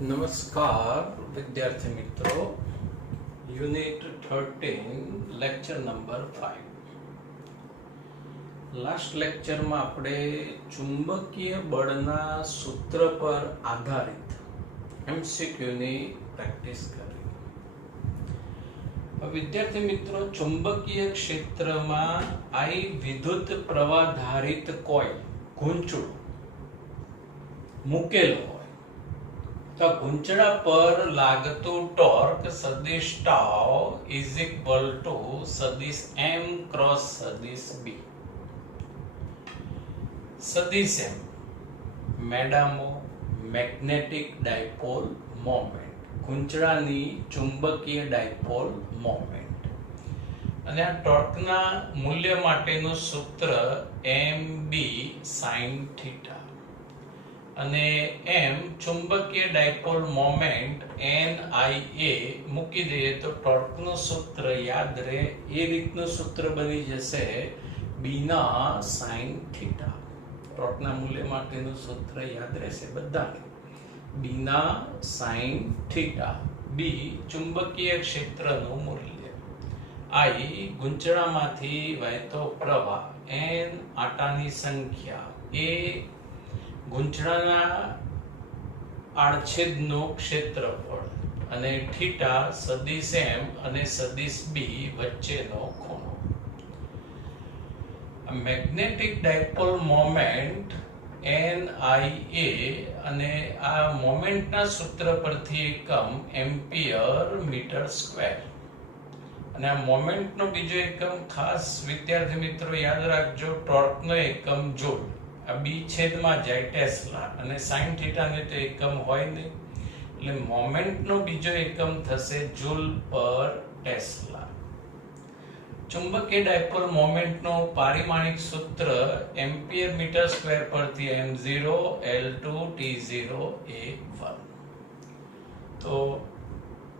નમસ્કાર વિદ્યાર્થી મિત્રો, યુનિટ 13 લેક્ચર નંબર 5. લાસ્ટ લેક્ચરમાં આપણે ચુંબકીય બળના સૂત્ર પર આધારિત એમસીક્યુની પ્રેક્ટિસ કરી. વિદ્યાર્થી મિત્રો, ચુંબકીય ક્ષેત્રમાં I વિદ્યુત પ્રવાહ ધારિત કોઇલ ગૂંચળું મૂકેલો હોય તો ગૂંચળા પર લાગતું ટોર્ક સદિશ ટાઉ ઇઝ ઇક્વલ ટુ સદિશ m ક્રોસ સદિશ b. સદિશ m મેડામો મેગ્નેટિક ડાયપોલ મોમેન્ટ, ગૂંચળાની ચુંબકીય ડાયપોલ મોમેન્ટ, અને આ ટોર્કના મૂલ્ય માટેનું સૂત્ર mb sin થીટા, અને m ચુંબકીય ડાયપોલ મોમેન્ટ NIA મૂકી દઈએ તો ટોર્કનું સૂત્ર યાદ રહે એ રીતનું સૂત્ર બની જશે b ના sin થીટા. ટોર્કના મૂલ્ય માટેનું સૂત્ર યાદ રહેશે બધાને, b ના sin થીટા. b ચુંબકીય ક્ષેત્રનું મૂલ્ય, I ગૂંચળામાંથી વહેતો પ્રવાહ, n આટાની સંખ્યા, a ગૂંચળાના આડછેદનું ક્ષેત્રફળ, અને થીટા સદિશ m અને સદિશ b વચ્ચેનો ખૂણો. મેગ્નેટિક ડાયપોલ મોમેન્ટ NIA, અને આ મોમેન્ટના સૂત્ર પરથી એકમ એમ્પિયર મીટર સ્ક્વેર, અને આ મોમેન્ટનો બીજો એકમ ખાસ વિદ્યાર્થી મિત્રો યાદ રાખજો, ટોર્કનો એકમ જૂલ. આ b છેદમાં જાય ટેસ્લા, અને sin થીટા ને તો એકમ હોય નહીં, એટલે મોમેન્ટનો બીજો એકમ થશે જૂલ પર ટેસ્લા. ચુંબકીય ડાયપોલ મોમેન્ટનો પારિમાણિક સૂત્ર એમ્પિયર મીટર સ્ક્વેર પરથી m0 L2 T0 A1. તો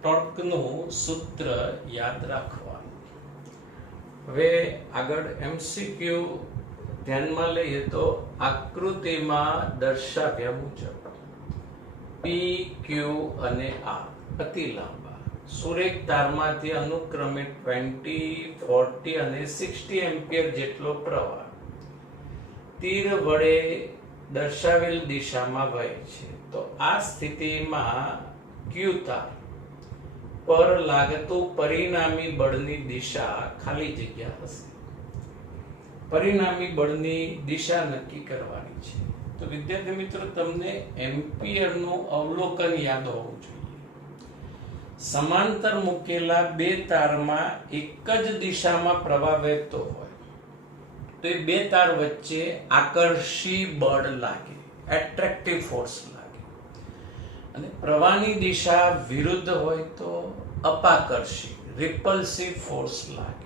ટોર્કનું સૂત્ર યાદ રાખવાનું. હવે આગળ MCQ ધ્યાનમાં લઈએ તો આકૃતિમાં દર્શાવ્યા મુજબ P, Q અને R અતિ લાંબા સુરેખ તારમાંથી અનુક્રમે 20, 40 અને 60 એમ્પિયર જેટલો પ્રવાહ તીર વડે દર્શાવેલ દિશામાં વહે છે. તો આ સ્થિતિમાં Q તાર પર લાગતું પરિણામી બળની દિશા ખાલી જગ્યા હશે. પરિણામી બળની દિશા નક્કી કરવાની છે. તો વિદ્યાર્થી મિત્રો, તમને એમ્પિયરનું અવલોકન યાદ હોવું જોઈએ. સમાંતર મૂકેલા બે તારમાં એક જ દિશામાં પ્રવાહ વહેતો હોય તો એ બે તાર વચ્ચે આકર્ષી બળ લાગે, એટ્રેક્ટિવ ફોર્સ લાગે, અને પ્રવાહની દિશા વિરુદ્ધ હોય તો અપાકર્ષી, રિપલ્સિવ ફોર્સ લાગે.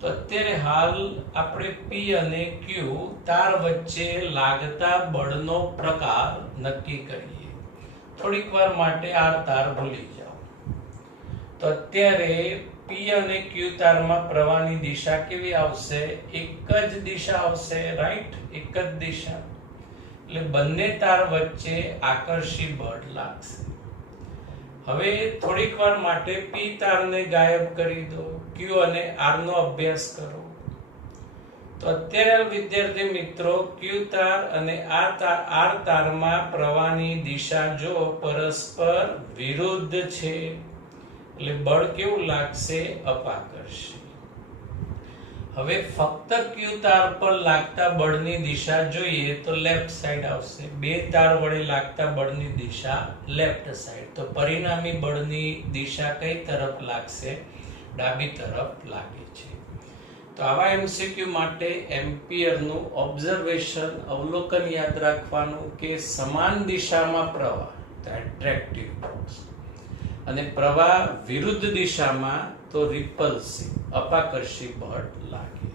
તો અત્યારે હાલ આપણે P અને Q તાર વચ્ચે લાગતા બળનો પ્રકાર નક્કી કરીએ. થોડીક વાર માટે આ તાર ભૂલી જાઓ. તો અત્યારે P અને Q તારમાં પ્રવાહની દિશા કેવી આવશે? એક જ દિશા આવશે, રાઈટ? એક જ દિશા, એટલે બંને તાર વચ્ચે આકર્ષી બળ લાગશે. હવે થોડીક વાર માટે P તારને ગાયબ કરી દો, Q અને R નો અભ્યાસ કરો. તો અત્યારે વિદ્યાર્થી મિત્રો, Q તાર અને R તારમાં પ્રવાહની દિશા જો પરસ્પર વિરુદ્ધ છે, એટલે બળ કેવું લાગશે? અપાકર્ષી. હવે ફક્ત Q તાર પર લાગતા બળની દિશા જોઈએ તો લેફ્ટ સાઈડ આવશે. બે તાર વડે લાગતા બળની દિશા લેફ્ટ સાઈડ. તો પરિણામી બળની દિશા કઈ તરફ લાગશે? ડાબી તરફ લાગે છે. તો આવા MCQ માટે એમ્પિયરનું ઓબ્ઝર્વેશન, અવલોકન યાદ રાખવાનું કે સમાન દિશામાં પ્રવાહ તો એટ્રેક્ટિવ ફોર્સ, અને પ્રવાહ વિરુદ્ધ દિશામાં તો રિપલ્સિવ, અપાકર્ષી બળ લાગે.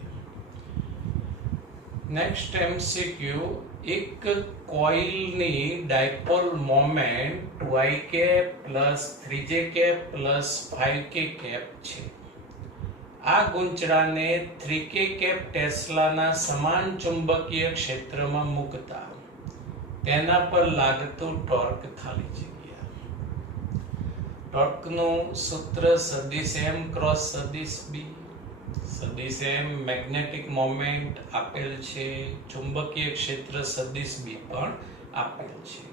નેક્સ્ટ MCQ, એક કોઇલની dipole moment 2ik plus 3j plus 5k છે. આ ગૂંચળાને 3k ટેસ્લાના સમાન ચુંબકીય ક્ષેત્રમાં મૂકતા તેના પર લાગતું ટોર્ક ખાલી જગ્યા. ટોર્કનું સૂત્ર સદિશ m ક્રોસ સદિશ b. સદિશ m મેગ્નેટિક મોમેન્ટ આપેલ છે, ચુંબકીય ક્ષેત્ર સદિશ b પણ આપેલ છે.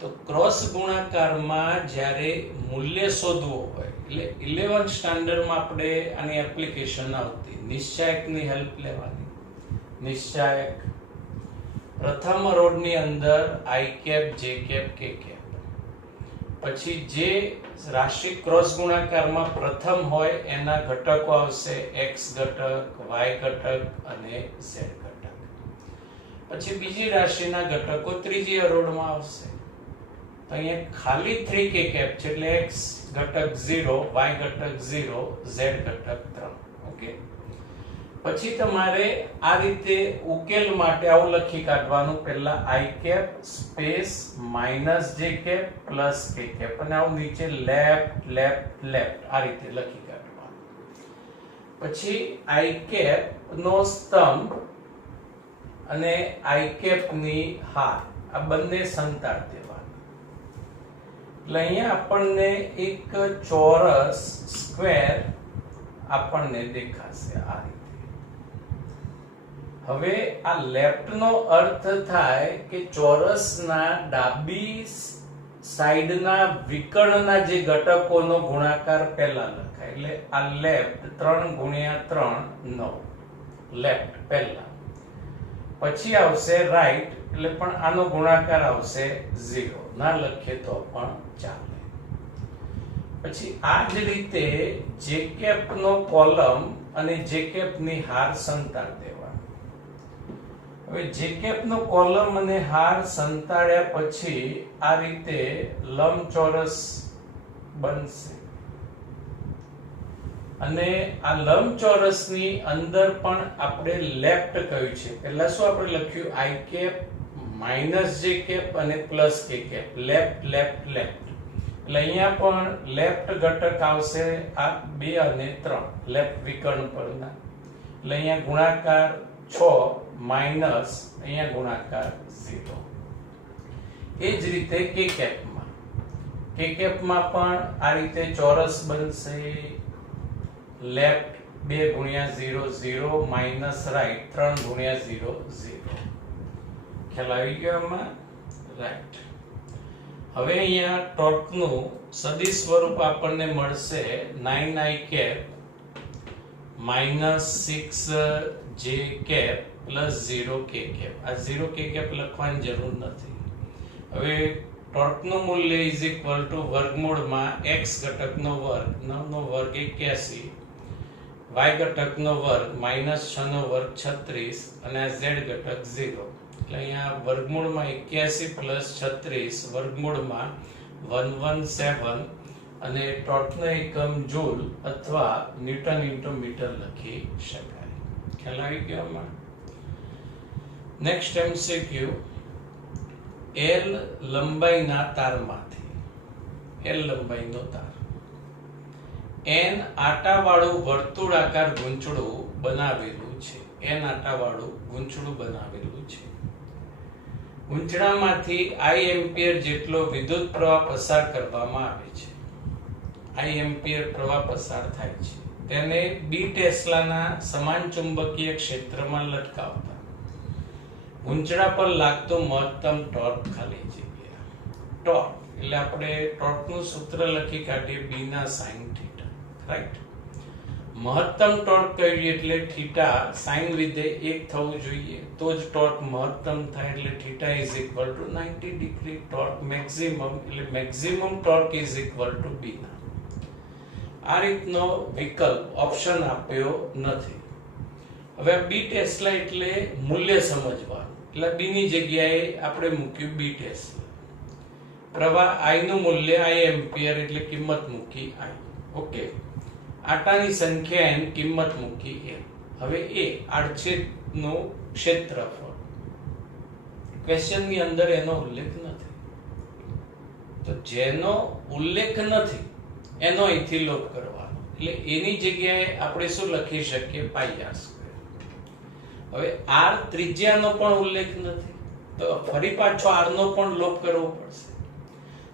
તો ક્રોસ ગુણાકારમાં જ્યારે મૂલ્ય શોધવું હોય એટલે 11th સ્ટાન્ડર્ડમાં આપણે આની એપ્લિકેશન આવતી, નિશ્ચાયકની હેલ્પ લેવાની. નિશ્ચાયક પ્રથમ રોડની અંદર i cap j cap k cap, પછી જે રાશિ ક્રોસ ગુણાકારમાં પ્રથમ હોય એના ઘટકો આવશે x ઘટક, y ઘટક અને z ઘટક. પછી બીજી રાશિના ઘટકો ત્રીજી રોડમાં આવશે. તો અહીંયા ખાલી 3k કેપ છે એટલે x ઘટક 0, y ઘટક 0, z ઘટક 3. ઓકે, પછી તમારે આ રીતે ઉકેલ માટે આવું લખી કાઢવાનું, પહેલા i cap space minus j cap plus k cap અને આવું નીચે લેફ્ટ લેફ્ટ લેફ્ટ આ રીતે લખી કાઢવાનું. પછી i કેપ નો સ્તંભ અને i કેપ ની હાર આ બંને સંતાડ દેવાના. એટલે અહીંયા આપણને એક ચોરસ સ્ક્વેર આપણને દેખાશે આ રીતે. હવે આ લેફ્ટ નો અર્થ થાય કે ચોરસના ડાબી સાઈડના વિકર્ણના જે ઘટકોનો ગુણાકાર પહેલા લખાય. એટલે આ લેફ્ટ 3 ગુણ્યા 3 9 લેફ્ટ પહેલા, પછી આવશે રાઈટ એટલે પણ આનો ગુણાકાર આવશે 0, ના લખીએ તો પણ ચાલે. પછી આ જ રીતે જે કેપ નો કોલમ અને જે કેપ ની હાર સંતાડ દેવા. હવે જે કેપ નો કોલમ અને હાર સંતાડ્યા પછી આ રીતે લંબચોરસ બનશે અને આ લંબચોરસની અંદર પણ આપણે લેફ્ટ કહ્યું છે. પહેલા શું આપણે લખ્યું i cap minus j cap અને plus k cap, left left left. એટલે અહીંયા પણ લેફ્ટ ઘટક આવશે આ 2 અને 3 લેફ્ટ વિકર્ણ પરના. એટલે અહીંયા ગુણાકાર 6 માઈનસ અહીંયા ગુણાકાર 0. એ જ રીતે k કેપમાં પણ આ રીતે ચોરસ બનશે, લેફ્ટ 2 ગુણ્યા 0 0 માઈનસ રાઈટ 3 ગુણ્યા 0 0. ખ્યાલ આવી ગયો આમાં? રાઈટ. હવે અહીંયા ટોર્કનું સદિશ સ્વરૂપ આપણને મળશે 9i cap minus 6j cap plus 0k cap. આ 0k કેપ લખવાની જરૂર નથી. હવે ટોર્કનું મૂલ્ય ઇઝ ઇક્વલ ટુ વર્ગમૂળમાં x ઘટકનો વર્ગ 9 નો વર્ગ 81, y ઘટકનો વર્ગ માઈનસ 6 નો વર્ગ 36 અને આ z ઘટક 0. એટલે અહીંયા વર્ગમૂળમાં 81 પ્લસ 36 વર્ગમૂળમાં 117 અને ટોર્કનો એકમ જૂલ અથવા ન્યૂટન ઇન્ટુ મીટર લખી શકાય. ખ્યાલ આવી ગયો આમાં? નેક્સ્ટ MCQ, L લંબાઈના તારમાંથી, L લંબાઈનો તાર n આટાવાળું વર્તુળાકાર ગૂંચળું બનાવેલું છે. n આટાવાળું ગૂંચળું બનાવેલું છે. ગૂંચળામાંથી I એમ્પિયર જેટલો વિદ્યુત પ્રવાહ પસાર કરવામાં આવે છે. I એમ્પિયર પ્રવાહ પસાર થાય છે. તેને b ટેસ્લાના સમાન ચુંબકીય ક્ષેત્રમાં લટકાવતા ગૂંચળા પર લાગતો મહત્તમ ટોર્ક ખાલી જગ્યા. ટોર્ક એટલે આપણે ટોર્કનું સૂત્ર લખી કાઢીએ b ના sin θ. રાઈટ. મહત્તમ ટોર્ક કહીએ એટલે થીટા sin વિધેય 1 થવું જોઈએ તો જ ટોર્ક મહત્તમ થાય. એટલે theta is equal to 90 degree. Torque maximum એટલે maximum torque is equal to b ના. આ રીતનો વિકલ્પ ઓપ્શન આપ્યો નથી. હવે b ટેસ્લા એટલે મૂલ્ય સમજવાનું. એટલે b ની જગ્યાએ આપણે મૂક્યું b ટેસ્લા. પ્રવાહ I નું મૂલ્ય I એમ્પિયર એટલે કિંમત મૂકી I. ઓકે. આટાની સંખ્યા n, કિંમત મૂકી m. હવે એ આડછેદનું ક્ષેત્રફળ. ક્વેશ્ચનની અંદર એનો ઉલ્લેખ નથી. તો જેનો ઉલ્લેખ નથી એનો અહીંથી લોપ કરવાનો. એટલે એની જગ્યાએ આપણે શું લખી શકીએ? પાઈ r સ્ક્વેર. હવે r ત્રિજ્યાનો પણ ઉલ્લેખ નથી તો ફરી પાછો r નો પણ લોપ કરવો પડશે.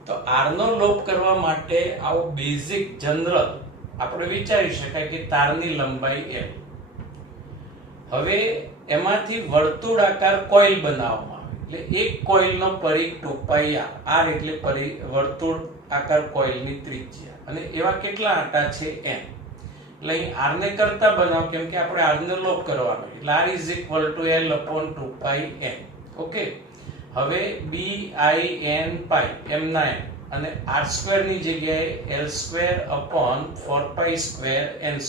તો r નો લોપ કરવા માટે આવો બેઝિક જનરલ આપણે વિચારી શકાય કે તારની લંબાઈ l. હવે એમાંથી વર્તુળાકાર કોઇલ બનાવવામાં આવે એટલે એક કોઇલનો પરિઘ 2πr, r એટલે વર્તુળ આકાર કોઇલની ત્રિજ્યા, અને એવા કેટલા આટા છે n. એટલે અહીં r ને કરતા બનાવો કેમ કે આપણે r ને લોપ કરવાનો એટલે r = l/2πn. ઓકે, હવે b i n π m ના n અને r² ની જગ્યાએ l²/4π²n².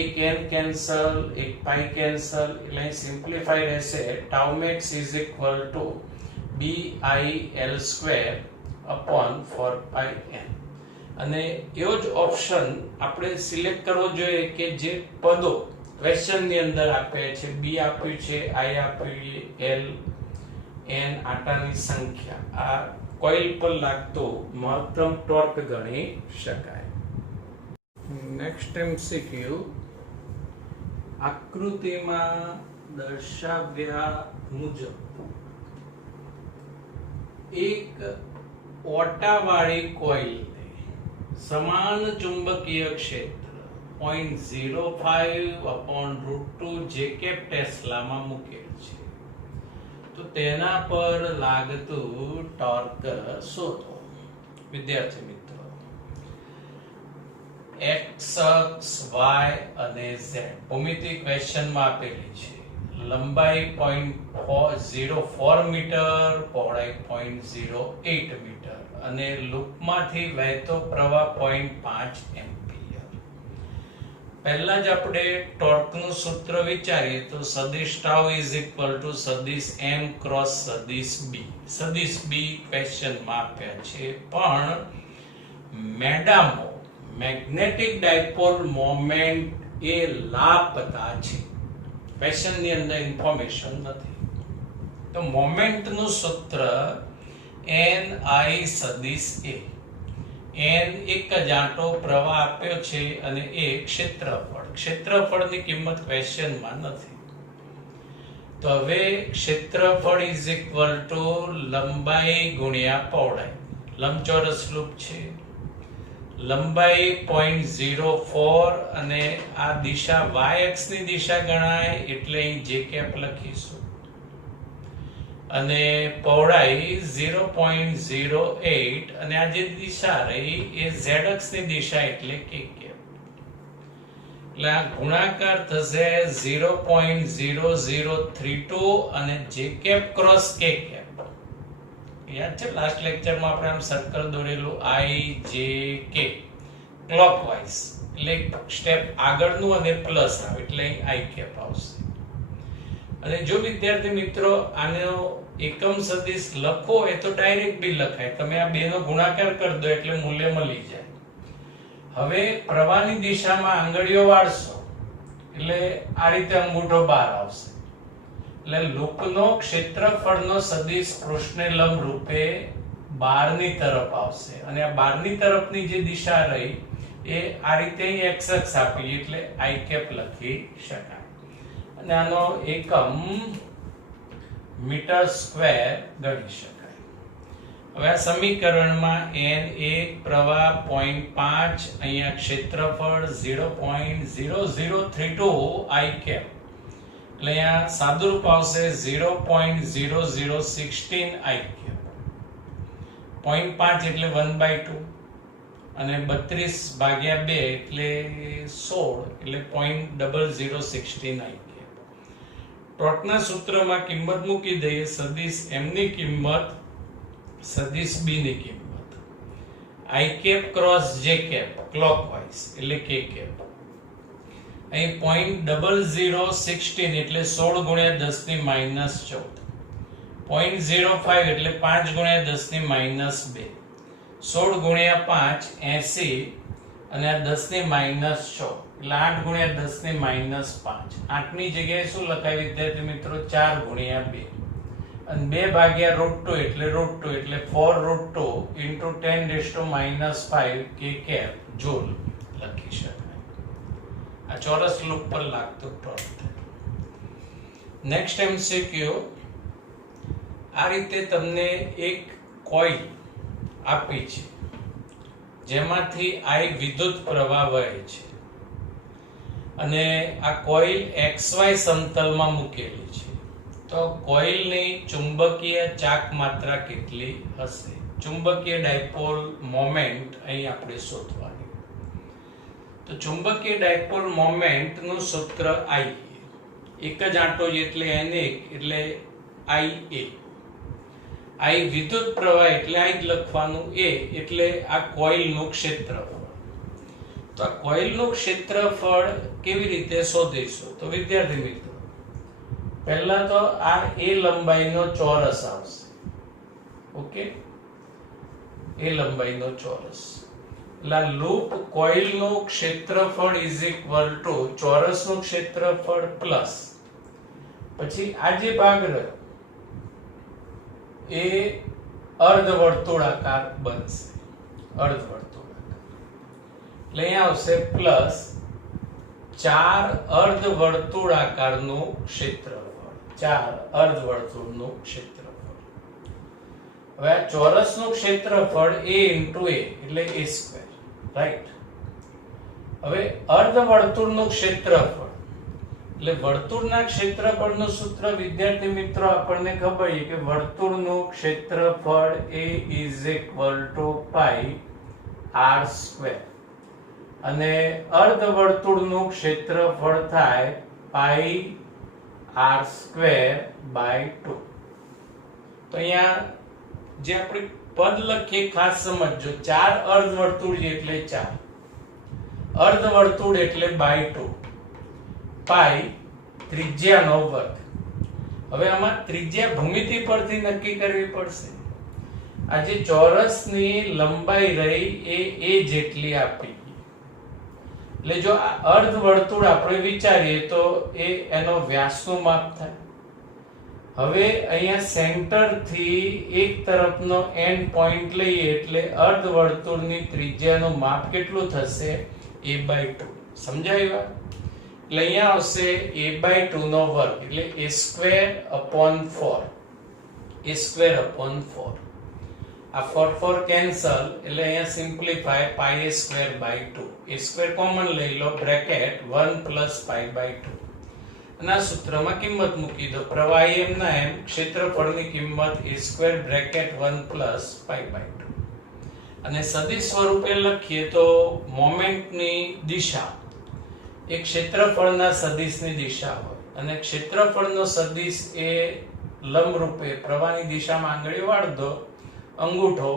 એક n કેન્સલ, એક π કેન્સલ, એટલે સિમ્પ્લિફાઈ રહેશે τmax = b i l²/4πn. અને એવો જ ઓપ્શન આપણે સિલેક્ટ કરવો જોઈએ કે જે પદો ક્વેશ્ચન ની અંદર આપ્યા છે, b આપ્યું છે, i આપ્યું, l n આટાની સંખ્યા, આ કોઇલ પર લાગતો મહત્તમ ટોર્ક ગણી શકાય. નેક્સ્ટ MCQ, આકૃતિમાં દર્શાવ્યા મુજબ એક ઓટાવાળી કોઇલને સમાન ચુંબકીય ક્ષેત્ર 0.05/√2 જેકેપ ટેસ્લામાં મૂકેલ છે, તો તેના પર લાગતું ટોર્ક શોધો. વિદ્યાર્થી મિત્રો, x અક્ષ, y અને z ભૂમિતિ ક્વેશ્ચનમાં આપેલી છે. લંબાઈ 0.04 મીટર, પહોળાઈ 0.08 મીટર અને લૂપમાંથી વહેતો પ્રવાહ 0.5 એમ્પિયર. પહેલા જ આપણે ટોર્કનું સૂત્ર વિચારીએ તો સદિશ ટાઉ સદિશ m ક્રોસ સદિશ b. સદિશ b ક્વેશ્ચનમાં આપ્યા છે, પણ મેડામો મેગ્નેટિક ડાયપોલ મોમેન્ટ એ લાપતા છે. ક્વેશ્ચન ની અંદર ઇન્ફોર્મેશન નથી. તો મોમેન્ટ નું સૂત્ર ni સદિશ a. n એક જ આંટો પ્રવાહ આપ્યો છે અને એ ક્ષેત્રફળની કિંમત ક્વેશ્ચનમાં નથી. તો હવે ક્ષેત્રફળ = લંબાઈ ગુણ્યા પહોળાઈ. લંબચોરસ લૂપ છે, લંબાઈ 0.04 અને આ દિશા y અક્ષની દિશા ગણાય એટલે અહીં જેકેપ લખીશું, અને પહોળાઈ 0.08 અને આ જે દિશા રહી એ z અક્ષની દિશા એટલે કે કેપ. એટલે આ ગુણાકાર થશે 0.0032 અને જેકેપ ક્રોસ કે કેપ. યાદ છે લાસ્ટ લેક્ચરમાં આપણે આમ સર્કલ દોરેલું i j k ક્લોકવાઇઝ, એટલે સ્ટેપ આગળનું અને પ્લસ આવે એટલે i કેપ આવશે. અને જો વિદ્યાર્થી મિત્રો આનો એકમ સદિશ લખો એ તો ડાયરેક્ટ બી લખાય, તમે આ બે નો ગુણાકાર કરી દો એટલે મૂલ્ય મળી જાય. હવે પ્રવાહની દિશામાં આંગળીઓ વાળશો એટલે આ રીતે અંગૂઠો બહાર આવશે, એટલે લૂપનો ક્ષેત્રફળનો સદિશ પૃષ્ઠને લંબ રૂપે બહારની તરફ આવશે, અને આ બહારની તરફની જે દિશા રહી એ આ રીતે x અક્ષ આપી એટલે i કેપ લખી શકાય. અને આનો એકમ મીટર સ્ક્વેર ગણી શકાય. હવે આ સમીકરણમાં n એક પ્રવાહ 0.5, અહીંયા ક્ષેત્રફળ 0.0032 i કેપ, એટલે અહીંયા સાદુરૂપ આવશે 0.0016 i કેપ. 0.5 એટલે 1/2 અને 32/2 એટલે 16 એટલે 0.0016 i કેપ. ટોર્કના સૂત્રમાં કિંમત મૂકી દઈએ. સદિશ m ની કિંમત, સદિશ b ની કિંમત, i cap cross j cap clockwise એટલે k કેપ. અહીં 0.0016 એટલે 16 ગુણ્યા 10 ની -14, 0.05 એટલે 5 ગુણ્યા 10 ની -2, 16 ગુણ્યા 5 80 અને આ 10 ની -6 એટલે 8 ગુણ્યા 10 ની -5. 8 ની જગ્યાએ શું લખાય વિદ્યાર્થી મિત્રો? 4 ગુણ્યા 2 અને 2/√2 એટલે √2 એટલે 4√2 into 10⁻⁵ k કેપ જૂલ લખી શકાય. આ ચોરસ લૂપ પર લાગતું ટોર્ક. નેક્સ્ટ MCQ, આ રીતે તમને એક કોઇલ આપી છે જેમાંથી I વિદ્યુત પ્રવાહ વહે છે અને આ કોઇલ XY સમતલમાં મૂકેલી છે. તો કોઇલની ચુંબકીય ચાક માત્રા કેટલી હશે? ચુંબકીય ડાયપોલ મોમેન્ટ અહીં આપણે શોધવાની. તો ચુંબકીય ડાયપોલ મોમેન્ટ નું સૂત્ર I, એક જ આંટો એટલે N1 એટલે IA. I વિદ્યુત પ્રવાહ એટલે I જ લખવાનું, A એટલે આ કોઇલનું ક્ષેત્રફળ. તો આ કોઇલનું ક્ષેત્રફળ કેવી રીતે શોધીશું? તો વિદ્યાર્થી મિત્રો, પહેલા તો આ A લંબાઈનો ચોરસ આવશે. ઓકે, A લંબાઈનો ચોરસ. એટલે લૂપ કોઇલનું ક્ષેત્રફળ ઇઝ ઇક્વલ ટુ ચોરસનું ક્ષેત્રફળ પ્લસ પછી આ જે ભાગ રહ્યો એ અર્ધવર્તુળાકાર બનશે. અર્ધવર્તુળાકાર એટલે અહીંયા આવશે પ્લસ 4 અર્ધવર્તુળાકારનું ક્ષેત્રફળ. 4 અર્ધવર્તુળનું ક્ષેત્રફળ. હવે આ ચોરસનું ક્ષેત્રફળ A into A એટલે A સ્ક્વેર, રાઈટ? હવે અર્ધવર્તુળનું ક્ષેત્રફળ એટલે વર્તુળના ક્ષેત્રફળનું સૂત્ર વિદ્યાર્થી મિત્રો આપણને ખબર છે કે વર્તુળનું ક્ષેત્રફળ A is equal to pi r square અને અર્ધવર્તુળનું ક્ષેત્રફળ થાય pi r સ્ક્વેર બાય 2. તો અહીંયા જે આપણે પદ લખીએ ખાસ સમજજો. 4 અર્ધવર્તુળ એટલે 4, અર્ધવર્તુળ એટલે બાય 2, પાઈ ત્રિજ્યાનો વર્ગ. હવે આમાં ત્રિજ્યા ભૂમિતિ પરથી નક્કી કરવી પડશે. આ જે ચોરસની લંબાઈ રહી એ A જેટલી આપી. એટલે જો આ અર્ધવર્તુળ આપણે વિચારીએ તો એ એનો વ્યાસનું માપ થાય. હવે અહીંયા સેન્ટર થી એક તરફનો એન્ડ પોઈન્ટ લઈએ એટલે અર્ધવર્તુળની ત્રિજ્યાનું માપ કેટલું થશે? A/2. સમજાયું? એટલે અહીંયા આવશે A/2 નો વર્ગ એટલે A²/4. A²/4. આ 4 કેન્સલ એટલે અહીંયા સિમ્પ્લિફાય πa²/2. A² કોમન લઈ લો, બ્રેકેટ 1 + π/2. અને આ સૂત્રમાં કિંમત મૂકી દો. પ્રવાહ એમ ના એમ, ક્ષેત્રફળની કિંમત A² બ્રેકેટ 1 + π/2. અને સદિશ સ્વરૂપે લખીએ તો મોમેન્ટની દિશા એ ક્ષેત્રફળના સદિશની દિશા હોય અને ક્ષેત્રફળનો સદિશ એ લંબરૂપે પ્રવાહની દિશામાં આંગળી વાળ દો, અંગૂઠો,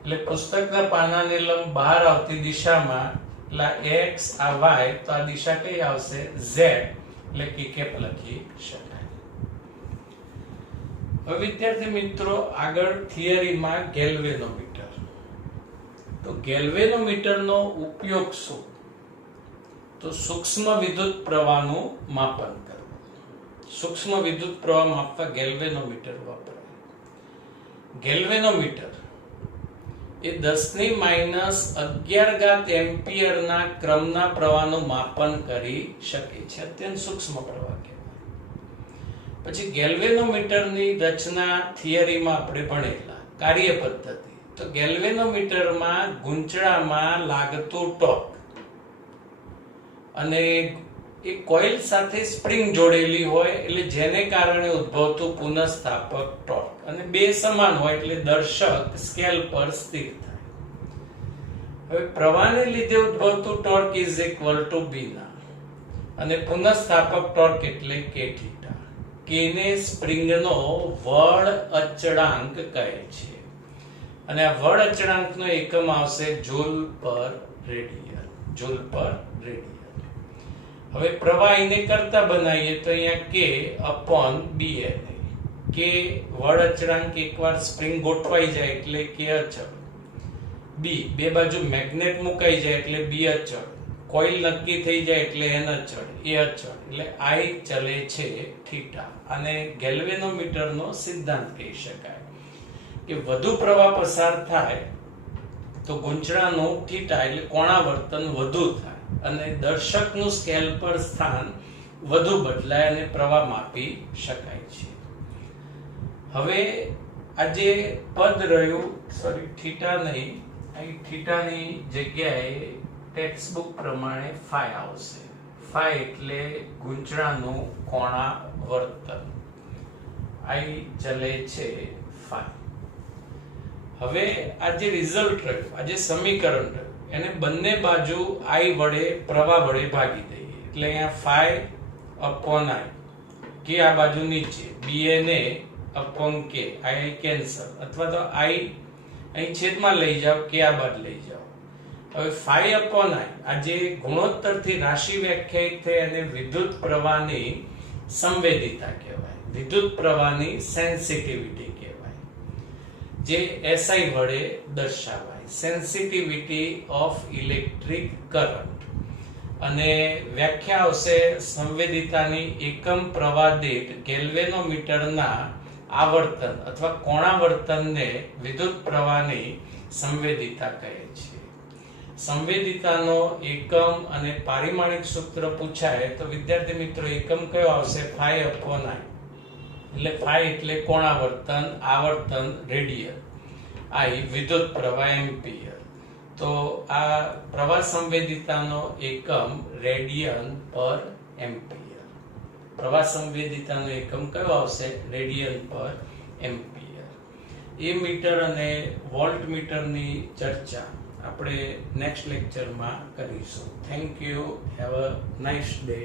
એટલે પુસ્તકના પાનાની લંબ બહાર આવતી દિશામાં એટલે x આ y, તો આ દિશા કઈ આવશે? z, એટલે કે લખી શકાય. હવે વિદ્યાર્થી મિત્રો આગળ થિયરીમાં ગેલ્વેનોમીટર. તો ગેલ્વેનોમીટરનો ઉપયોગ શું? તો સૂક્ષ્મ વિદ્યુત પ્રવાહનું માપન કરવું. સૂક્ષ્મ વિદ્યુત પ્રવાહ માપવા ગેલ્વેનોમીટર વપરાય. ગેલ્વેનોમીટર એ 10⁻11 એમ્પિયરના ક્રમના પ્રવાહનું માપન કરી શકે છે. અત્યંત સૂક્ષ્મ પ્રવાહ કહેવાય. પછી ગેલ્વેનોમીટરની રચના થિયરીમાં આપણે ભણેલા કાર્ય પદ્ધતિ. તો ગેલ્વેનોમીટરમાં ગૂંચળામાં લાગતું ટોર્ક અને એ કોઇલ સાથે સ્પ્રિંગ જોડેલી હોય એટલે જેને કારણે ઉદ્ભવતું પુનઃસ્થાપક ટોર્ક અને બે સમાન હોય એટલે દર્શક સ્કેલ પર સ્થિર થાય. હવે પ્રવાહને લીધે ઉદ્ભવતું torque is equal to B ના અને પુનઃસ્થાપક ટોર્ક એટલે k થીટા. k ને સ્પ્રિંગનો બળ અચળાંક કહે છે અને આ બળ અચળાંકનો એકમ આવશે જૂલ પર રેડિયન. જૂલ પર રેડિયન. હવે પ્રવાહ એને કરતા બનાવીએ તો અહીંયા k/BNA. k બળ અચળાંક એકવાર સ્પ્રિંગ ગોઠવાઈ જાય એટલે k અચળ, b બે બાજુ મેગ્નેટ મુકાઈ જાય એટલે b અચળ, કોઇલ નક્કી થઈ જાય એટલે n અચળ, a અચળ, એટલે I ચલે છે થીટા. અને ગેલ્વેનોમીટરનો સિદ્ધાંત કહી શકાય કે વધુ પ્રવાહ પસાર થાય તો ગૂંચળાનું થીટા એટલે કોણાવર્તન વધુ થાય અને દર્શકનું સ્કેલ પર સ્થાન વધુ બદલાય અને પ્રવાહ માપી શકાય છે. હવે આ જે પદ રહ્યું, સોરી થીટા નહીં, અહીં થીટાની જગ્યાએ ટેક્સ્ટબુક પ્રમાણે ફાઈ આવશે. ફાઈ એટલે ગૂંચળાનું કોણાવર્તન. આઈ ચલે છે ફાઈ. હવે આ જે રિઝલ્ટ રહ્યું, આ જે સમીકરણ રહ્યું, એને બંને બાજુ આઈ વડે પ્રવાહ વડે ભાગી દઈએ. એટલે અહીંયા ફાઈ અપોન આઈ, કે આ બાજુ નીચે, bn a upon k, I cancel, અથવા તો આઈ અહીં છેદમાં લઈ જાઓ, કે આ બાદ લઈ જાઓ. હવે ફાઈ અપોન આઈ, આ જે ગુણોત્તરથી રાશિ વ્યાખ્યાયિત થઈ અને વિદ્યુત પ્રવાહની સંવેદિતા કહેવાય, વિદ્યુત પ્રવાહની સેન્સિટિવિટી કહેવાય, જે SI વડે દર્શાવાય, સેન્સિટિવિટી ઓફ ઇલેક્ટ્રિક કરંટ. અને વ્યાખ્યા આવશે સંવેદિતાની એકમ પ્રવાહ દીઠ ગેલ્વેનોમીટરના આવર્તન અથવા કોણાવર્તનને વિદ્યુત પ્રવાહની સંવેદિતા કહે છે. સંવેદિતાનો એકમ અને પારિમાણિક સૂત્ર પૂછાય તો વિદ્યાર્થી મિત્રો એકમ કયો આવશે? Phi upon i. એટલે ફાઈ એટલે કોણાવર્તન, આવર્તન રેડિયન, આઈ વિદ્યુત પ્રવાહ એમ્પિયર. તો આ પ્રવાહ સંવેદિતાનો એકમ રેડિયન પર એમ્પિયર. પ્રવાહ સંવેદિતાનો એકમ કયો આવશે? રેડિયન પર એમ્પિયર. એ મીટર અને વોલ્ટ મીટરની ચર્ચા આપણે નેક્સ્ટ લેક્ચરમાં કરીશું. Thank you. Have a nice day.